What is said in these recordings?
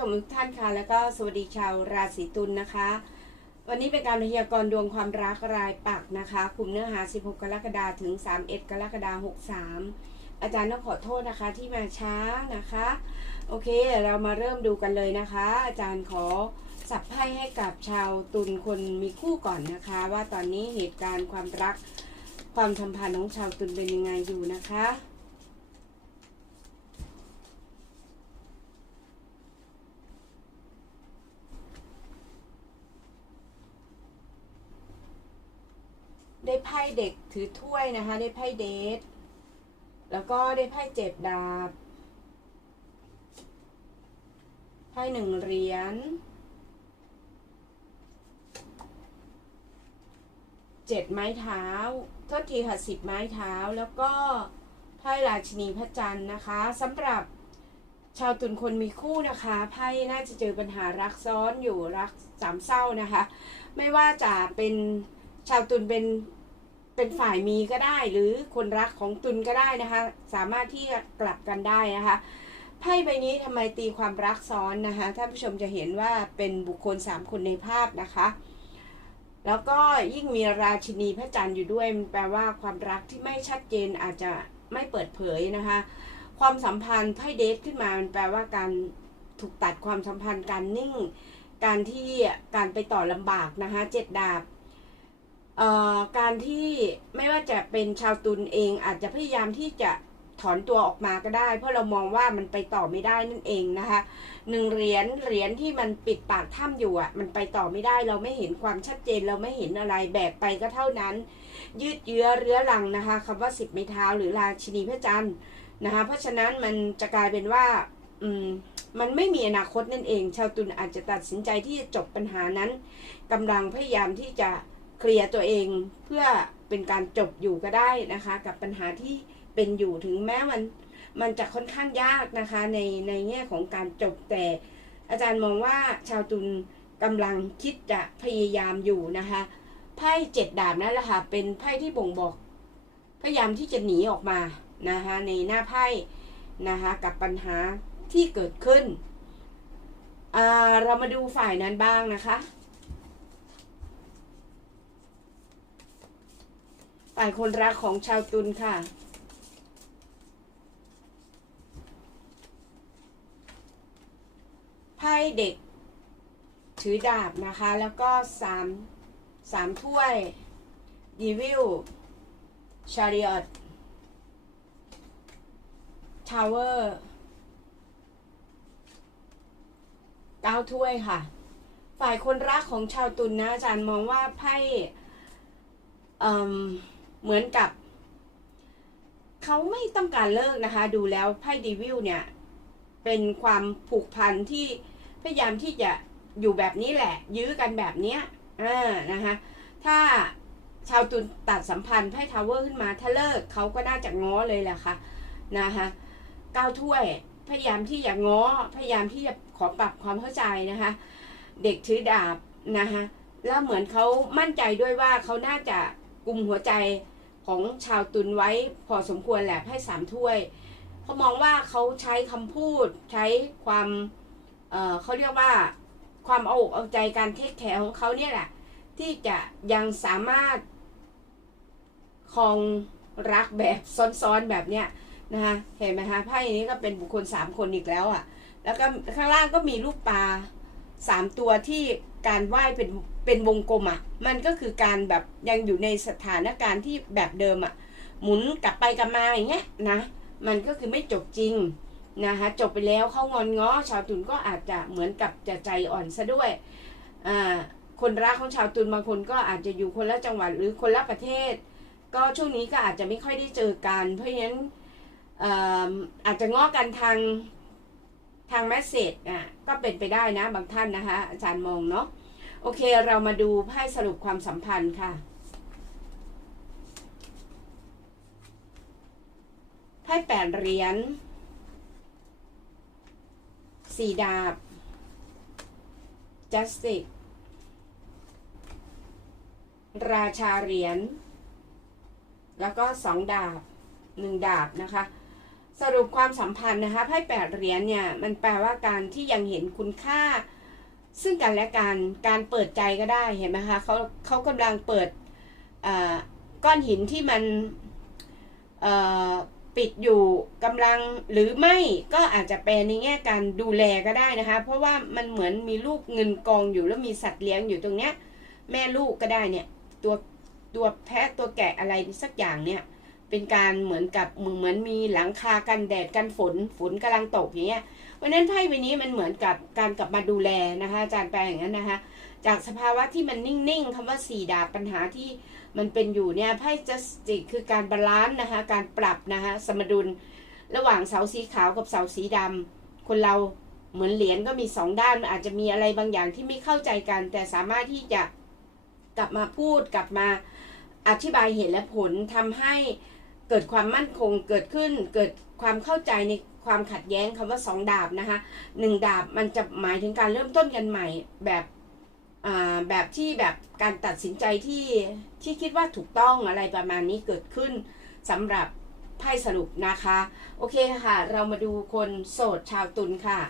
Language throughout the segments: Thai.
ชมทุกท่านค่ะ แล้วก็สวัสดีชาวราศีตุลนะคะ วันนี้เป็นการพยากรณ์ดวงความรักรายปักนะคะกลุ่มเนื้อหา 16 กรกฎาคมถึง 31 กรกฎาคม63 อาจารย์ต้องขอโทษนะคะที่มาช้านะคะ โอเคเรามาเริ่มดูกันเลยนะคะ อาจารย์ขอสับไพ่ให้กับชาวตุลคนมีคู่ก่อนนะคะ ว่าตอนนี้เหตุการณ์ความรักความสัมพันธ์ของชาวตุลเป็นยังไงอยู่นะคะ ได้ไพ่เด็กถือถ้วยนะคะ ได้ไพ่เดท แล้วก็ได้ไพ่เจ็ดดาบ ไพ่หนึ่งเหรียญเจ็ดไม้เท้าโทษทีค่ะสิบไม้เท้า แล้วก็ไพ่ราชินีพระจันทร์นะคะสำหรับชาวตุลคนมีคู่นะคะไพ่น่าจะเจอปัญหารักซ้อนอยู่รักสามเศร้านะคะ ไม่ว่าจะเป็นชาวตุลเป็น เป็นฝ่ายมีก็ได้ หรือคนรักของตุลก็ได้นะคะ สามารถที่จะกลับกันได้นะคะไพ่ใบนี้ทำไมตีความรักซ้อนนะคะท่านผู้ชมจะเห็นว่าเป็นบุคคลสามคนในภาพนะคะ แล้วก็ยิ่งมีราชินีพระจันทร์อยู่ด้วยมันแปลว่าความรักที่ไม่ชัดเจนอาจจะไม่เปิดเผยนะคะ ความสัมพันธ์ไพ่เดทขึ้นมามันแปลว่าการถูกตัดความสัมพันธ์การนิ่ง การที่การไปต่อลำบากนะคะเจ็ดดาบ การที่ไม่ว่าจะเป็นชาวตุลเองอาจจะพยายามที่จะถอนตัวออกมาก็ได้ เพราะเรามองว่ามันไปต่อไม่ได้นั่นเองนะคะหนึ่งเหรียญเหรียญที่มันปิดปากถ้ำอยู่อะ มันไปต่อไม่ได้เราไม่เห็นความชัดเจนเราไม่เห็นอะไรแบกไปก็เท่านั้น ยืดเยื้อเรื้อรังนะคะคำว่าสิบไม้เท้าหรือราชินีพระจันทร์นะคะเพราะฉะนั้นมันจะกลายเป็นว่า อืมมันไม่มีอนาคตนั่นเอง ชาวตุลอาจจะตัดสินใจที่จะจบปัญหานั้นกำลังพยายามที่จะ เคลียร์ตัวเองเพื่อเป็นการจบอยู่ก็ได้นะคะ กับปัญหาที่เป็นอยู่ถึงแม้มันมันจะค่อนข้างยากนะคะในในแง่ของการจบแต่อาจารย์มองว่าชาวตุลกำลังคิดจะพยายามอยู่นะคะไพ่เจ็ดดาบนั่นแหละค่ะเป็นไพ่ที่บ่งบอก พยายามที่จะหนีออกมานะคะในหน้าไพ่นะคะกับปัญหาที่เกิดขึ้นอ่าเรามาดูฝ่ายนั้นบ้างนะคะ ฝ่ายคนรักของชาวตุลค่ะ ไพ่เด็ก ถือดาบนะคะ แล้วก็สามสามถ้วยดีวิลชาริอตทาวเวอร์เก้าถ้วยค่ะ ฝ่ายคนรักของชาวตุลนะอาจารย์มองว่าไพ่ เหมือนกับ เขาไม่ต้องการเลิกนะคะ ดูแล้วไพ่ดีวิลเนี่ย เป็นความผูกพันที่พยายามที่จะอยู่แบบนี้แหละ ยื้อกันแบบเนี้ยอ่านะคะถ้าชาวตุลตัดสัมพันธ์ไพ่ทาวเวอร์ขึ้นมาถ้าเลิกเขาก็น่าจะง้อเลยแหละค่ะนะคะก้าวถ้วยพยายามที่จะง้อพยายามที่จะขอปรับความเข้าใจนะคะ เด็กถือดาบนะคะแล้วเหมือนเขามั่นใจด้วยว่าเขาน่าจะกุมหัวใจ ของชาวตุลไว้พอสมควรแหละไพ่สามถ้วยเขามองว่าเขาใช้คำพูดใช้ความเเขาเรียกว่าความเอาอกเอาใจการเทคแคร์ของเขาเนี่ยแหละ ที่จะยังสามารถคองรักแบบซ้อนๆแบบเนี้ยนะคะเห็นไหมคะไพ่นี้ก็เป็นบุคคลสามคนอีกแล้วอะ่ะ แล้วก็ข้างล่างก็มีลูกปลาสามตัวที่การไหว้เป็น เป็นวงกลมอะ่ะ มันก็คือการแบบยังอยู่ในสถานการณ์ที่แบบเดิมอะ่ะ หมุนกลับไปกลับมาอย่างเงี้ยนะ มันก็คือไม่จบจริงนะคะจบไปแล้วเขางอนง้อ ชาวตุลก็อาจจะเหมือนกับจะใจอ่อนซะด้วยอ่าคนรักของชาวตุลบางคนก็อาจจะอยู่คนละจังหวัดหรือคนละประเทศ ก็ช่วงนี้ก็อาจจะไม่ค่อยได้เจอกัน เพราะฉะนั้นอาอาจจะง้อกันทางทางแมสเซจอะก็เป็นไปได้นะบางท่านนะคะอาจารย์มองเนาะ โอเคเรามาดูไพ่สรุปความสัมพันธ์ค่ะไพ่แปดเหรียญสี่ดาบ justice ราชาเหรียญแล้วก็สองดาบหนึ่งดาบนะคะ สรุปความสัมพันธ์นะคะไพ่แปดเหรียญเนี่ย มันแปลว่าการที่ยังเห็นคุณค่า ซึ่งกันและกันการเปิดใจก็ได้เห็นไหมคะเขาเขากำลังเปิดก้อนหินที่มันปิดอยู่กำลังหรือไม่ก็อาจจะเป็นในแง่การดูแลก็ได้นะคะ เพราะว่ามันเหมือนมีลูกเงินกองอยู่แล้วมีสัตว์เลี้ยงอยู่ตรงเนี้ย แม่ลูกก็ได้เนี่ย ตัวตัวแพะตัวแกะอะไรสักอย่างเนี่ย เป็นการเหมือนกับเหมือนมีหลังคากันแดดกันฝนฝนกำลังตกอย่างเงี้ยเพราะฉะนั้นไพ่ใบนี้มันเหมือนกับการกลับมาดูแลนะคะอาจารย์แปลอย่างนั้นนะคะ จากสภาวะที่มันนิ่งๆคำว่าสี่ดาบปัญหาที่มันเป็นอยู่เนี่ยไพ่ justice คือการบาลานซ์นะคะ การปรับนะคะสมดุลระหว่างเสาสีขาวกับเสาสีดำคนเราเหมือนเหรียญก็มีสองด้านมันอาจจะมีอะไรบางอย่างที่ไม่เข้าใจกัน แต่สามารถที่จะกลับมาพูดกลับมาอธิบายเหตุและผลทำให้ เกิดความมั่นคงเกิดขึ้น เกิดความเข้าใจในความขัดแย้งคำว่าสองดาบนะคะหนึ่งดาบมันจะหมายถึงการเริ่มต้นกันใหม่แบบแบบที่แบบการตัดสินใจที่ที่คิดว่าถูกต้องอะไรประมาณนี้เกิดขึ้นสำหรับไพ่สรุปนะคะ โอเคค่ะ เรามาดูคนโสดชาวตุลค่ะ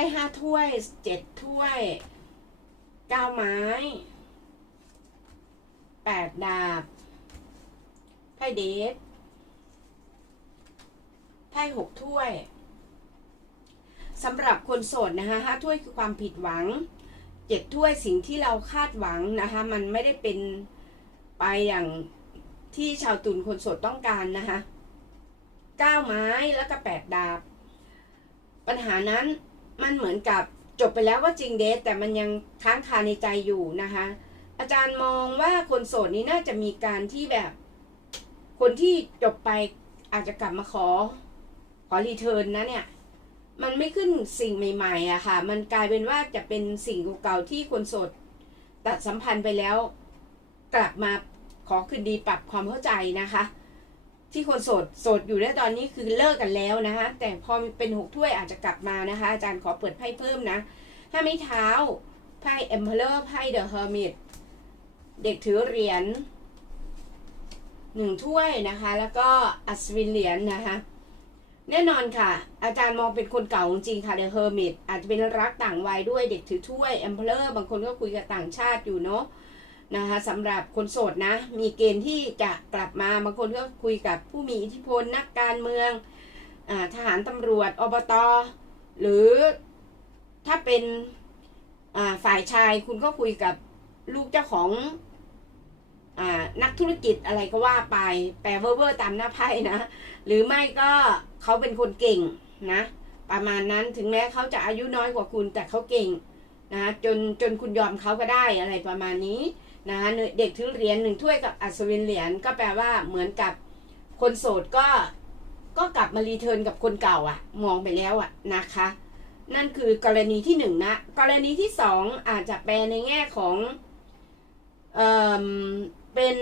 ไพ่ห้าถ้วยเจ็ดถ้วยเก้าไม้แปดดาบไพ่เดทไพ่หกถ้วยสำหรับคนโสดนะคะห้าถ้วยคือความผิดหวังเจ็ดถ้วยสิ่งที่เราคาดหวังนะคะมันไม่ได้เป็นไปอย่างที่ชาวตุลคนโสดต้องการนะคะเก้าไม้แล้วก็แปดดาบ ปัญหานั้น มันเหมือนกับจบไปแล้วว่าจริงเดทแต่มันยังค้างคาในใจอยู่นะคะ อาจารย์มองว่าคนโสดนี้น่าจะมีการที่แบบ คนที่จบไปอาจจะกลับมาขอ ขอรีเทิร์นนะเนี่ย มันไม่ขึ้นสิ่งใหม่ๆอะค่ะ มันกลายเป็นว่าจะเป็นสิ่งเก่าๆที่คนโสดตัดสัมพันธ์ไปแล้ว กลับมาขอคืนดีปรับความเข้าใจนะคะ ที่คนโสดโสดอยู่ในตอนนี้คือเลิกกันแล้วนะคะ แต่พอเป็นหกถ้วยอาจจะกลับมานะคะ อาจารย์ขอเปิดไพ่เพิ่มนะถ้าไม่เท้าไพ่ Emperor ไพ่ The Hermit เด็กถือเหรียญหนึ่งถ้วยนะคะ แล้วก็อัศวินเหรียญนะคะ แน่นอนค่ะ อาจารย์มองเป็นคนเก่าจริงค่ะ The Hermit อาจจะเป็นรักต่างวัยด้วยเด็กถือถ้วย Emperor บางคนก็คุยกับต่างชาติอยู่เนาะ นะคะสำหรับคนโสดนะ มีเกณฑ์ที่จะกลับมาบางคนก็คุยกับผู้มีอิทธิพลนักการเมืองอทหารตำรวจอบตหรือถ้าเป็นฝ่ายชายคุณก็คุยกับลูกเจ้าของอนักธุรกิจอะไรก็ว่าไปแปลเวอร์ๆตามหน้าไพ่นะ หรือไม่ก็เขาเป็นคนเก่งนะ ประมาณนั้นถึงแม้เขาจะอายุน้อยกว่าคุณแต่เขาเก่งนะจนจนคุณยอมเขาก็ได้อะไรประมาณนี้ นะคะเด็กถือเหรียญหนึ่งถ้วยกับอัศวินเหรียญก็แปลว่าเหมือนกับคนโสดก็ก็กลับมารีเทิร์นกับคนเก่าอะมองไปแล้วอะนะคะ นั่นคือกรณีที่หนึ่งนะกรณีที่สองอาจจะแปลในแง่ของเออเป็น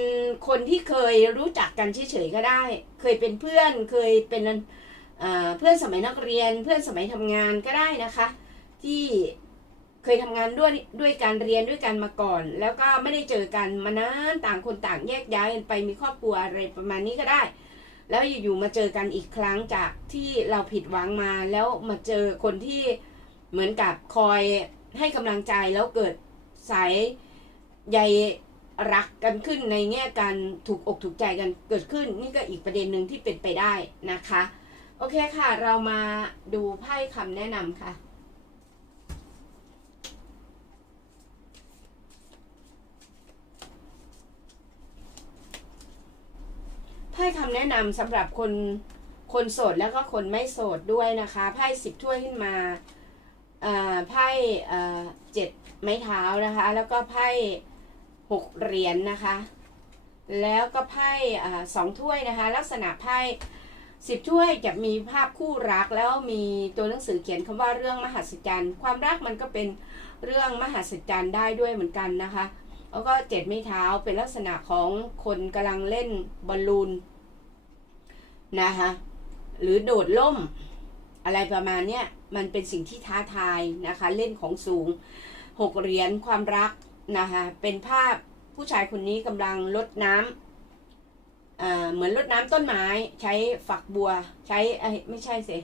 คนที่เคยรู้จักกันเฉยๆก็ได้ เคยเป็นเพื่อนเคยเป็นเพื่อนสมัยนักเรียน เพื่อนสมัยทำงานก็ได้นะคะ ที่ เคยทำงานด้วยด้วยการเรียนด้วยกันมาก่อน แล้วก็ไม่ได้เจอกันมานานต่างคนต่างแยกย้ายกันไปมีครอบครัวอะไรประมาณนี้ก็ได้ แล้วอยู่ๆมาเจอกันอีกครั้งจากที่เราผิดหวังมาแล้วมาเจอคนที่เหมือนกับคอยให้กำลังใจแล้วเกิดสายใยรักกันขึ้นในแง่การถูกอกถูกใจกันเกิดขึ้น นี่ก็อีกประเด็นหนึ่งที่เป็นไปได้นะคะ โอเคค่ะ เรามาดูไพ่คำแนะนำค่ะ ไพ่คำแนะนำสำหรับคนคนโสดแล้วก็คนไม่โสดด้วยนะคะไพ่สิบถ้วยขึ้นมาไพ่เจ็ดไม้เท้านะคะ แล้วก็ไพ่หกเหรียญนนะคะ แล้วก็ไพ่สองถ้วยนะคะ ลักษณะไพ่สิบถ้วยจะมีภาพคู่รักแล้วมีตัวหนังสือเขียนคำว่าเรื่องมหัศจรรย์ ความรักมันก็เป็นเรื่องมหัศจรรย์ได้ด้วยเหมือนกันนะคะ แล้วก็เจ็ดไม้เท้าเป็นลักษณะของคนกำลังเล่นบอลลูนนะคะหรือโดดล่ม อะไรประมาณเนี้ยมันเป็นสิ่งที่ท้าทายนะคะ เล่นของสูงหกเหรียญความรักนะคะเป็นภาพผู้ชายคนนี้กำลังลดน้ำอ่าเหมือนรดน้ำต้นไม้ ใช้ฝักบัว ใช้เอ้ไม่ใช่สิ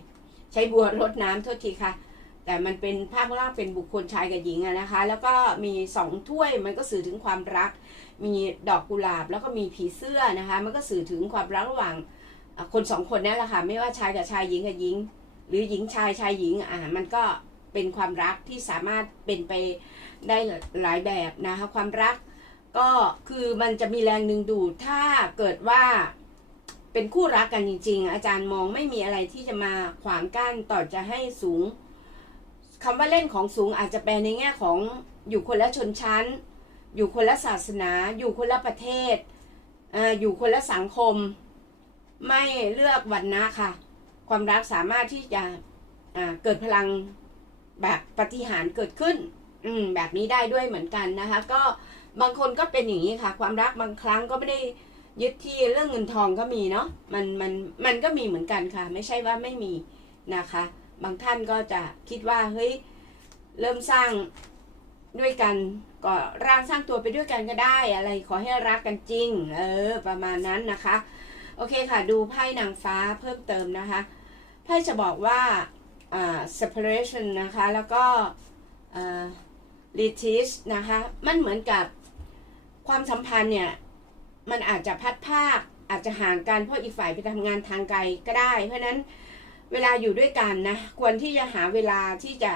ใช้บัวรดน้ำโทษทีค่ะ แต่มันเป็นภาพล่างเป็นบุคคลชายกับหญิงอะนะคะ แล้วก็มีสองถ้วยมันก็สื่อถึงความรัก มีดอกกุหลาบแล้วก็มีผีเสื้อนะคะ มันก็สื่อถึงความรักระหว่างคนสองคนนั่นแหละค่ะ ไม่ว่าชายกับชายหญิงกับหญิง หรือหญิงชายชายหญิงอ่ามันก็เป็นความรักที่สามารถเป็นไปได้หลายแบบนะคะ ความรักก็คือมันจะมีแรงดึงดูดถ้าเกิดว่าเป็นคู่รักกันจริง ๆ อาจารย์มองไม่มีอะไรที่จะมาขวางกั้นต่อจะให้สูง คำว่าเล่นของสูงอาจจะแปลในแง่ของอยู่คนละชนชั้น อยู่คนละศาสนา อยู่คนละประเทศอ่าอยู่คนละสังคม ไม่เลือกวันนะค่ะ ความรักสามารถที่จะอ่าเกิดพลังแบบปฏิหารเกิดขึ้น อืมแบบนี้ได้ด้วยเหมือนกันนะคะ ก็บางคนก็เป็นอย่างนี้ค่ะ ความรักบางครั้งก็ไม่ได้ยึดที่เรื่องเงินทองก็มีเนาะมันมันมันก็มีเหมือนกันค่ะ ไม่ใช่ว่าไม่มีนะคะ บางท่านก็จะคิดว่าเฮ้ยเริ่มสร้างด้วยกันก็ร่างสร้างตัวไปด้วยกันก็ได้อะไรขอให้รักกันจริง เออ ประมาณนั้นนะคะ โอเคค่ะ ดูไพ่นางฟ้าเพิ่มเติมนะคะไพ่จะบอกว่าอ่า separation นะคะ แล้วก็อ่า litis นะคะ มันเหมือนกับความสัมพันธ์เนี่ย มันอาจจะพัดภาคอาจจะห่างกันเพราะอีกฝ่ายไปทำงานทางไกลก็ได้ เพราะนั้น เวลาอยู่ด้วยกันนะ ควรที่จะหาเวลาที่จะ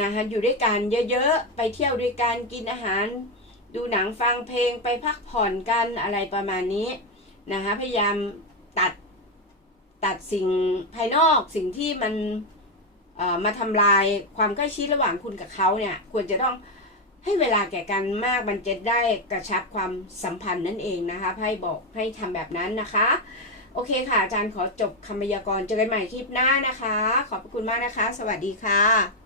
นะคะอยู่ด้วยกันเยอะๆ ไปเที่ยวด้วยกันกินอาหาร ดูหนังฟังเพลงไปพักผ่อนกันอะไรประมาณนี้นะคะพยายามตัดตัดสิ่งภายนอกสิ่งที่มันเอ่อมาทำลายความใกล้ชิดระหว่างคุณกับเขาเนี่ย ควรจะต้องให้เวลาแก่กันมากมันจะได้กระชับความสัมพันธ์นั่นเองนะคะไพ่บอกให้ทำแบบนั้นนะคะ โอเคค่ะ อาจารย์ขอจบคำพยากรณ์เจอกันใหม่คลิปหน้านะคะ ขอบพระคุณมากนะคะ สวัสดีค่ะ